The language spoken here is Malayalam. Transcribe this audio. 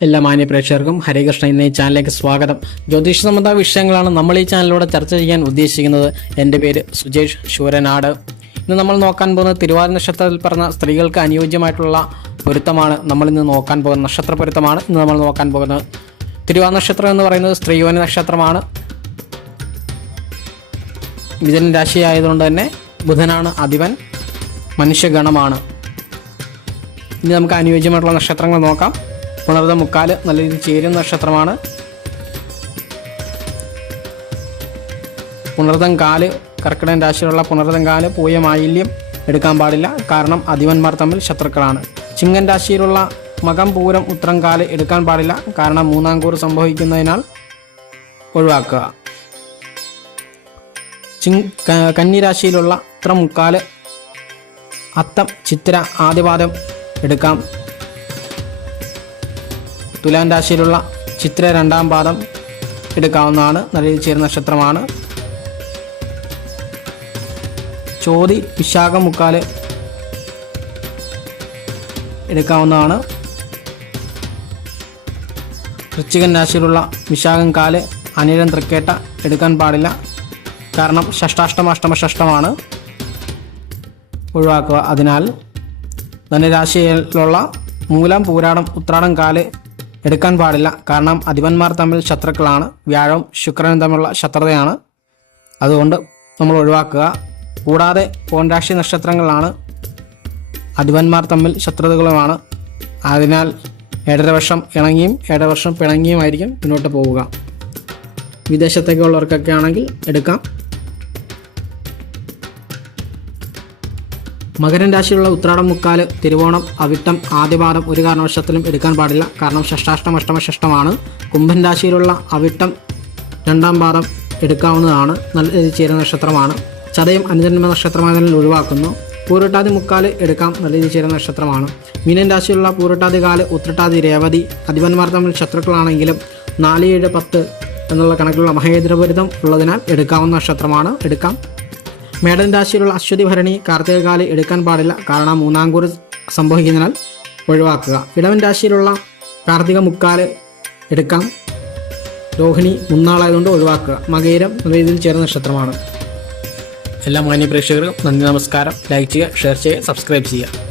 എല്ലാ മാന്യ പ്രേക്ഷകർക്കും ഹരികൃഷ്ണ ഇന്ന് ഈ ചാനലിലേക്ക് സ്വാഗതം. ജ്യോതിഷ സംബന്ധ വിഷയങ്ങളാണ് നമ്മൾ ഈ ചാനലിലൂടെ ചർച്ച ചെയ്യാൻ ഉദ്ദേശിക്കുന്നത്. എന്റെ പേര് സുജേഷ് ശൂരനാട്. ഇന്ന് നമ്മൾ നോക്കാൻ പോകുന്ന തിരുവാതിര നക്ഷത്രത്തിൽ പറഞ്ഞ സ്ത്രീകൾക്ക് അനുയോജ്യമായിട്ടുള്ള പൊരുത്തമാണ് നമ്മൾ ഇന്ന് നോക്കാൻ പോകുന്ന നക്ഷത്ര പൊരുത്തമാണ് ഇന്ന് നമ്മൾ നോക്കാൻ പോകുന്നത്. തിരുവാതിര നക്ഷത്രം എന്ന് പറയുന്നത് സ്ത്രീയോന നക്ഷത്രമാണ്. മിഥുൻ രാശി ആയതുകൊണ്ട് തന്നെ ബുധനാണ് അധിപൻ മനുഷ്യഗണമാണ്. ഇനി നമുക്ക് അനുയോജ്യമായിട്ടുള്ള നക്ഷത്രങ്ങൾ നോക്കാം. പുണർത മുക്കാൽ നല്ല രീതിയിൽ ചേരുന്ന നക്ഷത്രമാണ്. പുണർതം കാൽ കർക്കിടകൻ രാശിയിലുള്ള പുണർതം കാൽ പൂയ മാലിന്യം എടുക്കാൻ പാടില്ല. കാരണം അധിപന്മാർ തമ്മിൽ ശത്രുക്കളാണ്. ചിങ്ങൻ രാശിയിലുള്ള മകം പൂരം ഉത്രം കാൽ എടുക്കാൻ പാടില്ല. കാരണം മൂന്നാം കൂർ സംഭവിക്കുന്നതിനാൽ ഒഴിവാക്കുക. ചിങ് കന്നിരാശിയിലുള്ള കന്നി രാശിയിലുള്ള ഉത്രം മുക്കാൽ അത്തം ചിത്തിര ആദ്യപാദം എടുക്കാം. തുലാൻ രാശിയിലുള്ള ചിത്ര രണ്ടാം പാദം എടുക്കാവുന്നതാണ്. നല്ല രീതിയിൽ ചേരുന്ന നക്ഷത്രമാണ്. ചോതി വിശാഖം മുക്കാൽ എടുക്കാവുന്നതാണ്. വൃശ്ചികൻ രാശിയിലുള്ള വിശാഖം കാൽ അനിഴം തൃക്കേട്ട എടുക്കാൻ പാടില്ല. കാരണം ഷഷ്ടാഷ്ടമ അഷ്ടമ ഷഷ്ടമാണ് ഒഴിവാക്കുക. അതിനാൽ ധനുരാശിയിലുള്ള മൂലം പൂരാടം ഉത്രാടം കാൽ എടുക്കാൻ പാടില്ല. കാരണം അധിപന്മാർ തമ്മിൽ ശത്രുക്കളാണ്. വ്യാഴവും ശുക്രനും തമ്മിലുള്ള ശത്രുതയാണ്. അതുകൊണ്ട് നമ്മൾ ഒഴിവാക്കുക. കൂടാതെ പോൻരാശി നക്ഷത്രങ്ങളാണ് അധിപന്മാർ തമ്മിൽ ശത്രുതകളുമാണ്. അതിനാൽ ഏഴര വർഷം ഇണങ്ങിയും ഏഴര വർഷം പിണങ്ങിയുമായിരിക്കും മുന്നോട്ട് പോവുക. വിദേശത്തേക്കുള്ളവർക്കൊക്കെ ആണെങ്കിൽ എടുക്കാം. മകരൻ രാശിയിലുള്ള ഉത്രാടം മുക്കാൽ തിരുവോണം അവിട്ടം ആദ്യപാദം ഒരു കാരണവശത്തിലും എടുക്കാൻ പാടില്ല. കാരണം ഷഷ്ടാഷ്ടം അഷ്ടമ ഷഷ്ടമാണ് കുംഭൻ രാശിയിലുള്ള അവിട്ടം രണ്ടാം പാദം എടുക്കാവുന്നതാണ്. നല്ല ചേരുന്ന നക്ഷത്രമാണ്. ചതയം അനുജന്മ നക്ഷത്രമായതിനാൽ ഒഴിവാക്കുന്നു. പൂരട്ടാതി മുക്കാൽ എടുക്കാം. നല്ല രീതിയിൽ ചേരുന്ന നക്ഷത്രമാണ്. മീനൻ രാശിയിലുള്ള പൂരട്ടാതി കാൽ ഉത്രട്ടാതി രേവതി അധിപന്മാർ തമ്മിൽ ശത്രുക്കളാണെങ്കിലും നാല് ഏഴ് പത്ത് എന്നുള്ള കണക്കിലുള്ള മഹേന്ദ്രപുരിതം ഉള്ളതിനാൽ എടുക്കാവുന്ന നക്ഷത്രമാണ്. എടുക്കാം. മേടൻ രാശിയിലുള്ള അശ്വതി ഭരണി കാർത്തിക കാർത്തികകാലി എടുക്കാൻ പാടില്ല. കാരണം മൂന്നാം കൂറ് സംഭവിക്കുന്നതിനാൽ ഒഴിവാക്കുക. ഇടവൻ രാശിയിലുള്ള കാർത്തിക മുക്കാൽ എടുക്കാം. രോഹിണി മുന്നാളായതുകൊണ്ട് ഒഴിവാക്കുക. മകയിരം നല്ല രീതിയിൽ ചേർന്ന നക്ഷത്രമാണ്. എല്ലാ മാന്യ പ്രേക്ഷകർക്കും നന്ദി നമസ്കാരം. ലൈക്ക് ചെയ്യുക ഷെയർ ചെയ്യുക സബ്സ്ക്രൈബ് ചെയ്യുക.